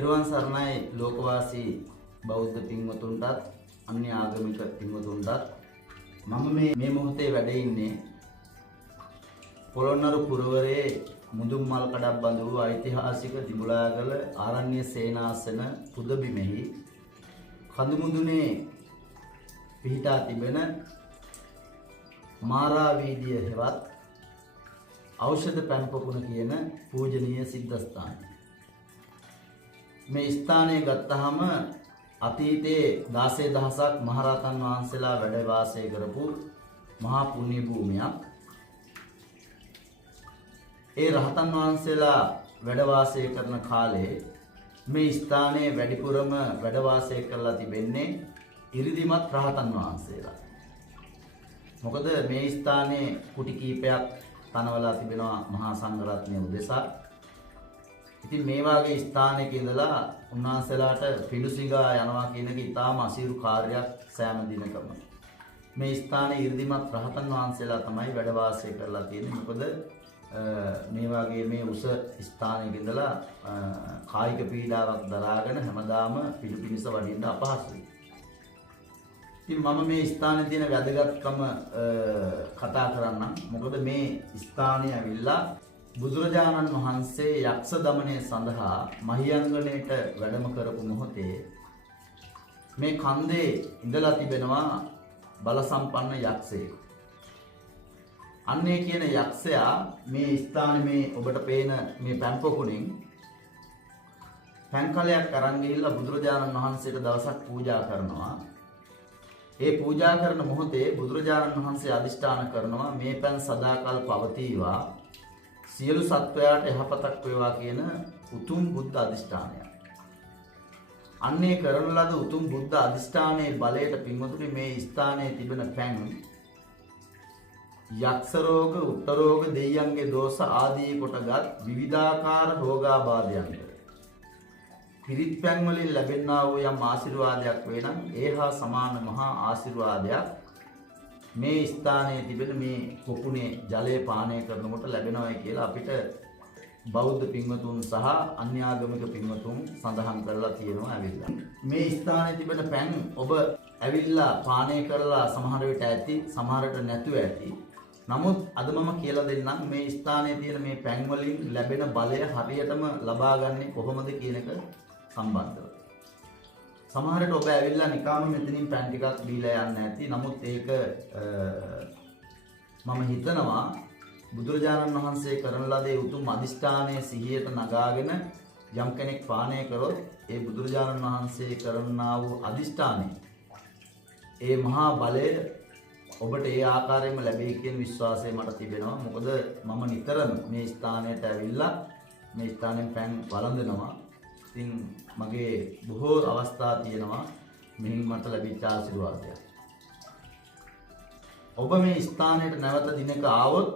තෙරුවන් සරණයි ලෝකවාසී බෞද්ධ පින්වතුන්ටත් අන්‍ය ආගමික පින්වතුන්ටත් මම මේ මොහොතේ වැඩ ඉන්නේ පොළොන්නරු පුරවරේ මුදුන්මල් කඩක් බඳු ඓතිහාසික දිඹුලාගල ආරණ්‍ය සේනාසන පුදබිමෙහි කඳුමුදුනේ පිහිටා තිබෙන මාරා වීදිය හෙවත් ඖෂධ පැන්පොකුණ කියන පූජනීය සිද්ධාස්ථානය. මේ ස්ථානය ගත්තහම අතීතයේ 16000ක් මහරහතන් වහන්සේලා වැඩ වාසය කරපු මහා පුණ්‍ය භූමියක්. ඒ රහතන් වහන්සේලා වැඩ වාසය කරන කාලේ මේ ස්ථානයේ වැඩිපුරම වැඩ වාසය කරලා තිබෙන්නේ ඉරිදිමත් රහතන් වහන්සේලා. මොකද මේ ස්ථානයේ කුටි කීපයක් තනවලා තිබෙනවා මහා සංඝරත්නය උදෙසා. ඉතින් මේ වගේ ස්ථානයක ඉඳලා උන්වහන්සේලාට පිඬුසිඟා යනවා කියන එක ඉතාම අසීරු කාර්යයක් සෑම දිනකම. මේ ස්ථානයේ ඉරිදිමත් රහතන් වහන්සේලා තමයි වැඩ වාසය කරලා තියෙන්නේ. මොකද මේ වගේ මේ උස ස්ථානයක ඉඳලා කායික පීඩාවක් දරාගෙන හැමදාම පිළිපිනිස වඩින්න අපහසුයි. ඉතින් මම මේ ස්ථානයේ තියෙන වැදගත්කම කතා කරන්නම්. මොකද මේ ස්ථානය ඇවිල්ලා බුදුරජාණන් වහන්සේ යක්ෂ දමනය සඳහා මහියංගණයට වැඩම කරපු මොහොතේ මේ කන්දේ ඉඳලා තිබෙනවා බල සම්පන්න යක්ෂයෙක්. අන්නේ කියන යක්ෂයා මේ ස්ථානයේ මේ ඔබට පේන මේ පැන්පොකුණෙන් පැන්කලයක් අරන් ගිහිල්ලා බුදුරජාණන් වහන්සේට දවසක් පූජා කරනවා. ඒ පූජා කරන මොහොතේ බුදුරජාණන් වහන්සේ අදිෂ්ඨාන කරනවා මේ පැන් සදාකල් පවතිවා සියලු සත්වයාට යහපතක් වේවා කියන උතුම් බුද්ධ අදිෂ්ඨානයක්. අන්නේ කරන ලද උතුම් බුද්ධ අදිෂ්ඨානයේ බලයට පින්වතුනි මේ ස්ථානයේ තිබෙන පැන් යක්ෂ රෝග, උට්ට රෝග, දෙයියන්ගේ දෝෂ ආදී කොටගත් විවිධාකාර රෝගාබාධයන්ට පිරිත් පැන් වලින් ලැබෙනා වූ යම් ආශිර්වාදයක් වේ නම් ඒහා සමාන මහා ආශිර්වාදයක් මේ ස්ථානයේ තිබෙන මේ පොකුණේ ජලය පානය කරනකොට ලැබෙනවායි කියලා අපිට බෞද්ධ පින්වතුන් සහ අන්‍යාගමික පින්වතුන් සඳහන් කරලා තියෙනවා ඇවිල්ලා. මේ ස්ථානයේ තිබෙන පැන් ඔබ ඇවිල්ලා පානය කරලා සමහර විට ඇති, සමහරට නැතුව ඇති. නමුත් අද මම කියලා දෙන්නම් මේ ස්ථානයේ තියෙන මේ පැන් වලින් ලැබෙන බලය හරියටම ලබා ගන්නේ කොහොමද කියන එක සම්බන්ධව. සමහරට ඔබ ඇවිල්ලා නිකාම මෙතනින් පැන් ටිකක් දීලා යන්න ඇති. නමුත් ඒක මම හිතනවා බුදුරජාණන් වහන්සේ කරන ලද උතුම් අදිෂ්ඨානයේ සිහියට නගාගෙන යම් කෙනෙක් පානය කරොත් ඒ බුදුරජාණන් වහන්සේ කරන්නා වූ අදිෂ්ඨානයේ ඒ මහා බලය ඔබට ඒ ආකාරයෙන්ම ලැබෙයි කියන විශ්වාසය මට තිබෙනවා. මොකද මම නිතරම මේ ස්ථානයට ඇවිල්ලා මේ ස්ථානයෙන් පැන් වළඳනවා. ඉතින් මගේ බොහෝ අවස්ථා තියෙනවා මෙහින් මට ලැබිච්ච ආශිර්වාදයක්. ඔබ මේ ස්ථානයට නැවත දිනක ආවොත්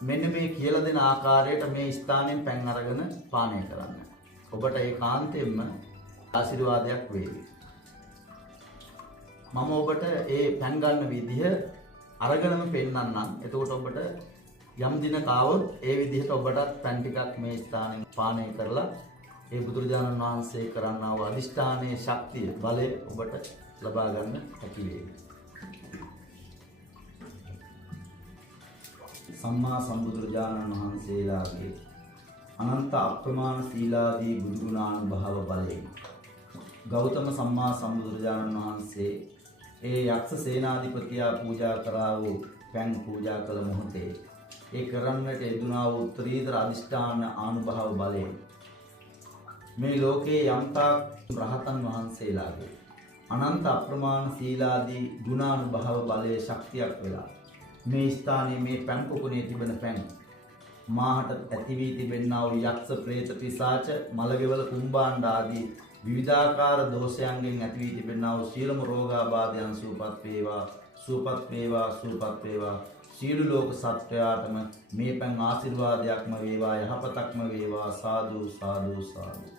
මෙන්න මේ කියලා දෙන ආකාරයට මේ ස්ථානයෙන් පැන් අරගෙන පානය කරන්න. ඔබට ඒකාන්තයෙන්ම ආශිර්වාදයක් වේවි. මම ඔබට ඒ පැන් ගන්න විදිහ අරගෙනම පෙන්නන්නම්. එතකොට ඔබට යම් දිනක ආවොත් ඒ විදිහට ඔබටත් පැන් ටිකක් මේ ස්ථානයෙන් පානය කරලා ඒ බුදුරජාණන් වහන්සේ කරන්නා වූ අදිෂ්ඨානයේ ශක්තිය බලය ඔබට ලබා ගන්න හැකි වේවි. සම්මා සම්බුදුරජාණන් වහන්සේලාගේ අනන්ත අප්‍රමාණ සීලාදී බුදු ගුණානුභව බලයෙන් ගෞතම සම්මා සම්බුදුරජාණන් වහන්සේ ඒ යක්ෂ සේනාධිපතියා පූජා කරා වූ පැන් පූජා කළ මොහොතේ ඒ කරන්නට යෙදුනා වූ උත්තරීතර අදිෂ්ඨාන ආනුභව බලයෙන් මේ ලෝකයේ යම්තා රහතන් වහන්සේලාගේ අනන්ත අප්‍රමාණ සීලාදී ගුණානුභව බලයේ ශක්තියක් වෙලා මේ ස්ථානයේ මේ පැන් පොකුණේ තිබෙන පැන් මාහට ඇති වී තිබෙනා වූ යක්ෂ ප්‍රේත පිසාච මලගෙවල කුම්භාණ්ඩ ආදී විවිධාකාර දෝෂයන්ගෙන් ඇති වී තිබෙනා වූ සියලුම රෝගාබාධයන් සුවපත් වේවා, සුවපත් වේවා, සුවපත් වේවා. සියලු ලෝක සත්වයාටම මේ පැන් ආශිර්වාදයක්ම වේවා, යහපතක්ම වේවා. සාදු සාදු සාදු.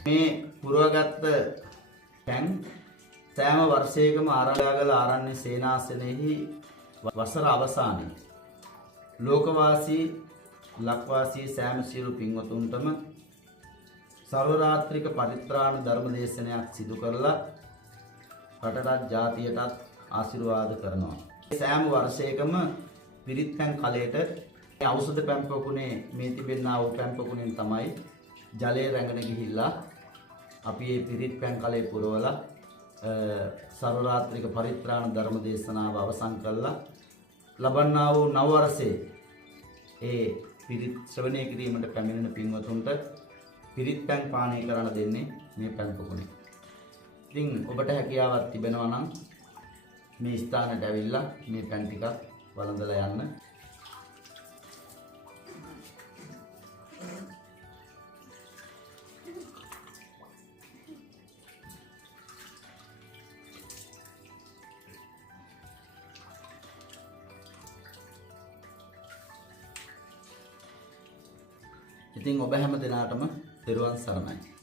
මේ පුරවගත්ත පැන් සෑම වර්ෂයකම ආරණ්‍යගල ආරණ්‍ය සේනාසනෙහි වසර අවසානයේ ලෝකවාසී ලක්වාසී සෑම සියලු පින්වතුන්ටම සර්වරාත්‍රික පරිත්‍රාණ ධර්ම දේශනයක් සිදු කරලා රටටත් ජාතියටත් ආශිර්වාද කරනවා. සෑම වර්ෂයකම පිරිත් පැන් කලයට ඖෂධ පැන් පොකුණේ මේ තිබෙනා වූ පැන් පොකුණෙන් තමයි ජලය රැගෙන ගිහිල්ලා අපි මේ පිරිත් පැන් කලේ පුරවලා සර්වරාත්‍රික පරිත්‍රාණ ධර්ම දේශනාව අවසන් කළා. ලබන්නා වූ නව වර්ෂයේ ඒ පිරිත් ශ්‍රවණය කිරීමට පැමිණෙන පින්වතුන්ට පිරිත් පැන් පානය කරන්න දෙන්නේ මේ පැන් පොකුණේ. ඉතින් ඔබට හැකියාවක් තිබෙනවා නම් මේ ස්ථානට ඇවිල්ලා මේ පැන් ටිකක් වළඳලා යන්න. ඉතින් ඔබ හැම දිනාටම තෙරුවන් සරණයි.